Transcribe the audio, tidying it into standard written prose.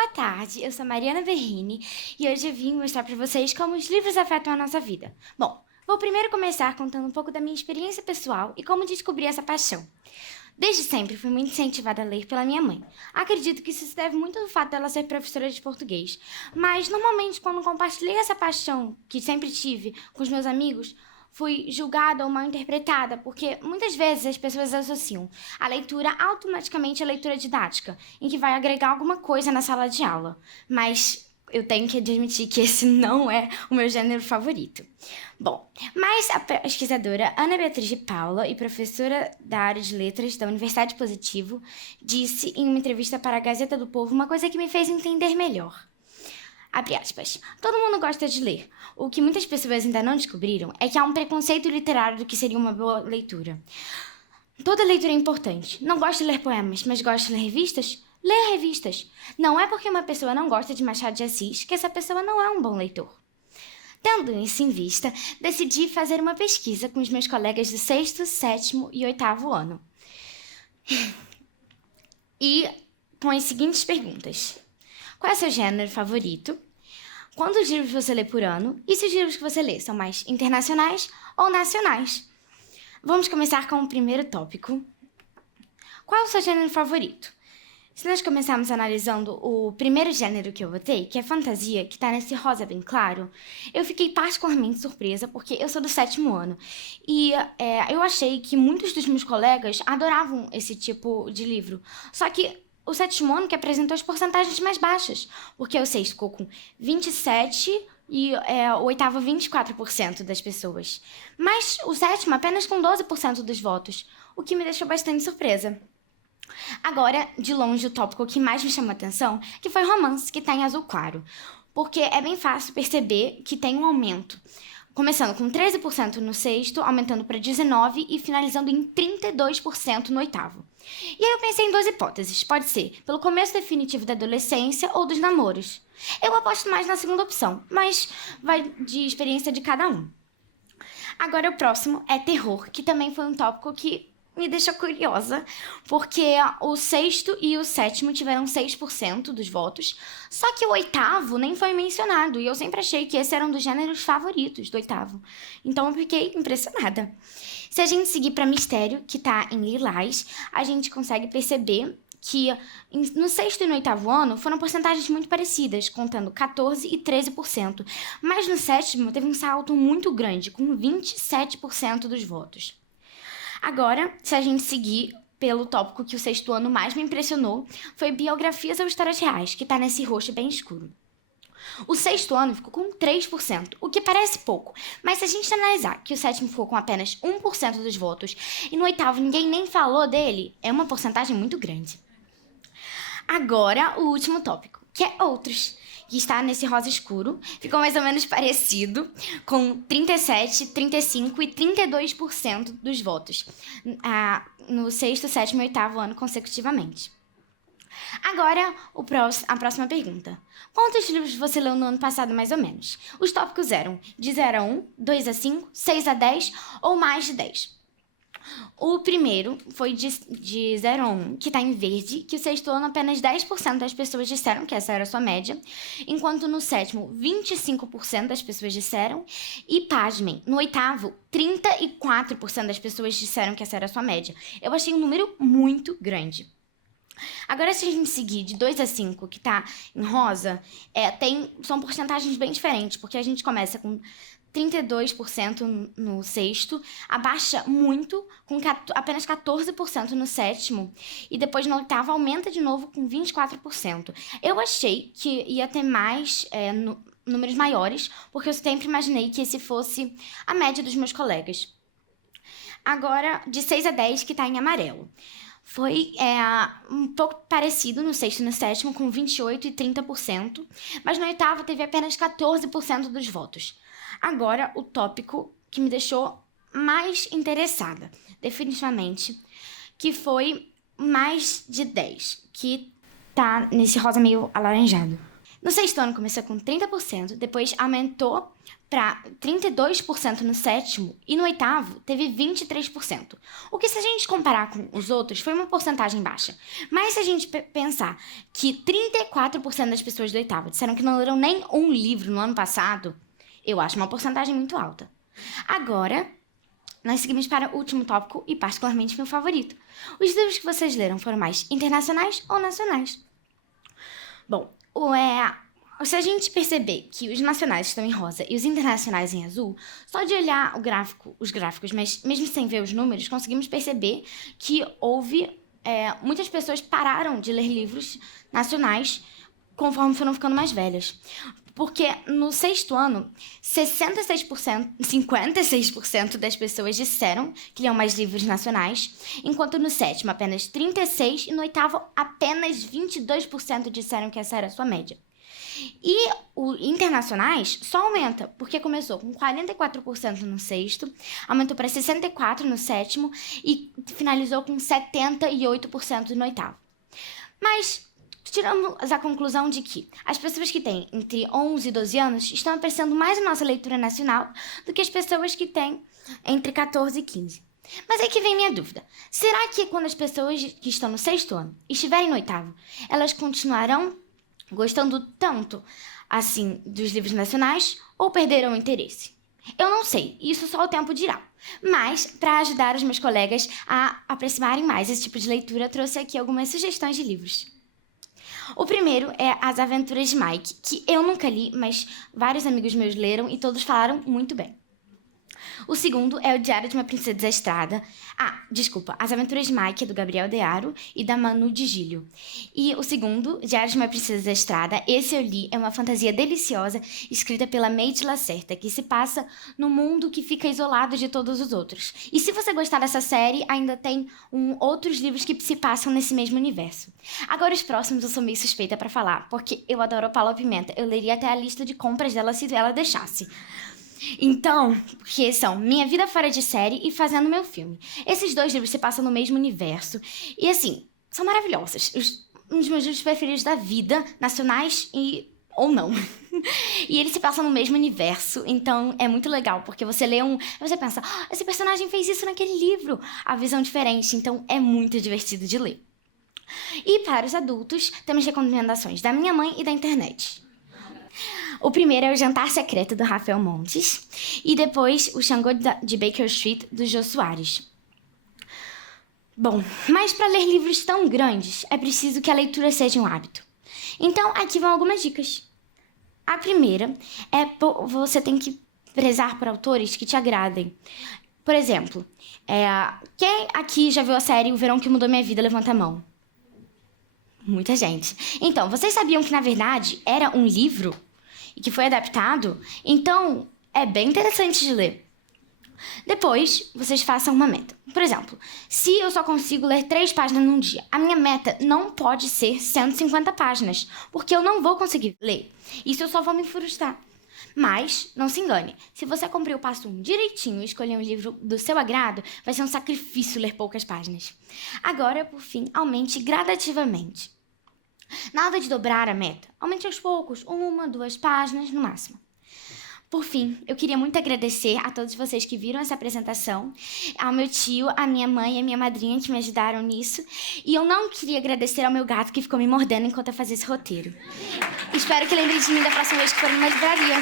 Boa tarde, eu sou Mariana Berrini e hoje eu vim mostrar para vocês como os livros afetam a nossa vida. Bom, vou primeiro começar contando um pouco da minha experiência pessoal e como descobri essa paixão. Desde sempre fui muito incentivada a ler pela minha mãe. Acredito que isso se deve muito ao fato dela ser professora de português, mas normalmente quando compartilhei essa paixão que sempre tive com os meus amigos, fui julgada ou mal interpretada, porque muitas vezes as pessoas associam a leitura automaticamente à leitura didática, em que vai agregar alguma coisa na sala de aula. Mas eu tenho que admitir que esse não é o meu gênero favorito. Bom, mas a pesquisadora Ana Beatriz de Paula e professora da área de letras da Universidade Positivo disse em uma entrevista para a Gazeta do Povo uma coisa que me fez entender melhor. Abre aspas. Todo mundo gosta de ler. O que muitas pessoas ainda não descobriram é que há um preconceito literário do que seria uma boa leitura. Toda leitura é importante. Não gosto de ler poemas, mas gosto de ler revistas? Leia revistas. Não é porque uma pessoa não gosta de Machado de Assis que essa pessoa não é um bom leitor. Tendo isso em vista, decidi fazer uma pesquisa com os meus colegas do 6º, 7º e 8º ano. E com as seguintes perguntas. Qual é o seu gênero favorito? Quantos livros você lê por ano? E se os livros que você lê são mais internacionais ou nacionais? Vamos começar com o primeiro tópico. Qual é o seu gênero favorito? Se nós começarmos analisando o primeiro gênero que eu botei, que é fantasia, que está nesse rosa bem claro, eu fiquei particularmente surpresa porque eu sou do 7º ano. E eu achei que muitos dos meus colegas adoravam esse tipo de livro. Só que o 7º ano que apresentou as porcentagens mais baixas, porque o 6º ficou com 27% e o 8º 24% das pessoas. Mas o 7º apenas com 12% dos votos, o que me deixou bastante surpresa. Agora, de longe, o tópico que mais me chamou a atenção, que foi romance, que está em azul claro. Porque é bem fácil perceber que tem um aumento. Começando com 13% no 6º, aumentando para 19% e finalizando em 32% no 8º. E aí eu pensei em duas hipóteses. Pode ser pelo começo definitivo da adolescência ou dos namoros. Eu aposto mais na segunda opção, mas vai de experiência de cada um. Agora o próximo é terror, que também foi um tópico que me deixa curiosa, porque o 6º e o 7º tiveram 6% dos votos, só que o 8º nem foi mencionado, e eu sempre achei que esse era um dos gêneros favoritos do 8º. Então eu fiquei impressionada. Se a gente seguir para mistério, que tá em lilás, a gente consegue perceber que no 6º e no 8º ano foram porcentagens muito parecidas, contando 14% e 13%, mas no 7º teve um salto muito grande, com 27% dos votos. Agora, se a gente seguir pelo tópico que o 6º ano mais me impressionou, foi biografias ou histórias reais, que tá nesse roxo bem escuro. O 6º ano ficou com 3%, o que parece pouco, mas se a gente analisar que o 7º ficou com apenas 1% dos votos e no 8º ninguém nem falou dele, é uma porcentagem muito grande. Agora, o último tópico, que é outros, que está nesse rosa escuro, ficou mais ou menos parecido, com 37%, 35% e 32% dos votos, no 6º, 7º e 8º ano consecutivamente. Agora, a próxima pergunta. Quantos livros você leu no ano passado, mais ou menos? Os tópicos eram de 0 a 1, 2 a 5, 6 a 10 ou mais de 10. O primeiro foi de 0 a 1, que está em verde, que o 6º ano apenas 10% das pessoas disseram que essa era a sua média, enquanto no 7º, 25% das pessoas disseram, e pasmem, no 8º, 34% das pessoas disseram que essa era a sua média. Eu achei um número muito grande. Agora, se a gente seguir de 2 a 5, que tá em rosa, são porcentagens bem diferentes, porque a gente começa com 32% no 6º, abaixa muito, com apenas 14% no 7º, e depois no 8º aumenta de novo com 24%. Eu achei que ia ter mais números maiores, porque eu sempre imaginei que esse fosse a média dos meus colegas. Agora, de 6 a 10, que tá em amarelo. Foi um pouco parecido no 6º e no 7º, com 28% e 30%, mas no 8º teve apenas 14% dos votos. Agora, o tópico que me deixou mais interessada, definitivamente, que foi mais de 10, que tá nesse rosa meio alaranjado. No sexto ano começou com 30%, depois aumentou para 32% no sétimo e no oitavo teve 23%. O que, se a gente comparar com os outros, foi uma porcentagem baixa. Mas se a gente pensar que 34% das pessoas do oitavo disseram que não leram nem um livro no ano passado, eu acho uma porcentagem muito alta. Agora, nós seguimos para o último tópico e particularmente meu favorito. Os livros que vocês leram foram mais internacionais ou nacionais? Bom, se a gente perceber que os nacionais estão em rosa e os internacionais em azul, só de olhar os gráficos, mas mesmo sem ver os números, conseguimos perceber que muitas pessoas pararam de ler livros nacionais conforme foram ficando mais velhas. Porque no sexto ano, 56% das pessoas disseram que liam mais livros nacionais, enquanto no sétimo apenas 36% e no oitavo apenas 22% disseram que essa era a sua média. E os internacionais só aumenta, porque começou com 44% no sexto, aumentou para 64% no sétimo e finalizou com 78% no oitavo. Mas tiramos a conclusão de que as pessoas que têm entre 11 e 12 anos estão apreciando mais a nossa leitura nacional do que as pessoas que têm entre 14 e 15. Mas aí que vem minha dúvida. Será que quando as pessoas que estão no sexto ano estiverem no oitavo, elas continuarão gostando tanto, assim, dos livros nacionais ou perderão o interesse? Eu não sei, isso só o tempo dirá. Mas, para ajudar os meus colegas a aproximarem mais esse tipo de leitura, trouxe aqui algumas sugestões de livros. O primeiro é As Aventuras de Mike, que eu nunca li, mas vários amigos meus leram e todos falaram muito bem. O segundo é O Diário de uma Princesa Desastrada. As Aventuras de Mike, é do Gabriel Dearo e da Manu de Gílio. E o segundo, Diário de uma Princesa Desastrada, esse eu li, é uma fantasia deliciosa, escrita pela Meide Lacerda, que se passa no mundo que fica isolado de todos os outros. E se você gostar dessa série, ainda tem outros livros que se passam nesse mesmo universo. Agora os próximos eu sou meio suspeita pra falar, porque eu adoro a Paula Pimenta. Eu leria até a lista de compras dela se ela deixasse. Então, porque são Minha Vida Fora de Série e Fazendo Meu Filme. Esses dois livros se passam no mesmo universo e, assim, são maravilhosos. Um dos meus livros preferidos da vida, nacionais ou não. E eles se passam no mesmo universo, então é muito legal, porque você lê você pensa, esse personagem fez isso naquele livro. A visão diferente, então é muito divertido de ler. E para os adultos, temos recomendações da minha mãe e da internet. O primeiro é O Jantar Secreto, do Rafael Montes. E depois, O Xangô de Baker Street, do Jô Soares. Bom, mas para ler livros tão grandes, é preciso que a leitura seja um hábito. Então, aqui vão algumas dicas. A primeira é você tem que prezar por autores que te agradem. Por exemplo, quem aqui já viu a série O Verão que Mudou Minha Vida? Levanta a mão. Muita gente. Então, vocês sabiam que, na verdade, era um livro e que foi adaptado? Então, é bem interessante de ler. Depois, vocês façam uma meta. Por exemplo, se eu só consigo ler 3 páginas num dia, a minha meta não pode ser 150 páginas, porque eu não vou conseguir ler. Isso eu só vou me frustrar. Mas, não se engane, se você cumprir o passo 1 direitinho e escolher um livro do seu agrado, vai ser um sacrifício ler poucas páginas. Agora, por fim, aumente gradativamente. Nada de dobrar a meta. Aumente aos poucos, 1, 2 páginas no máximo. Por fim, eu queria muito agradecer a todos vocês que viram essa apresentação, ao meu tio, a minha mãe e a minha madrinha que me ajudaram nisso. E eu não queria agradecer ao meu gato que ficou me mordendo enquanto eu fazia esse roteiro. Espero que lembrem de mim da próxima vez que for numa livraria.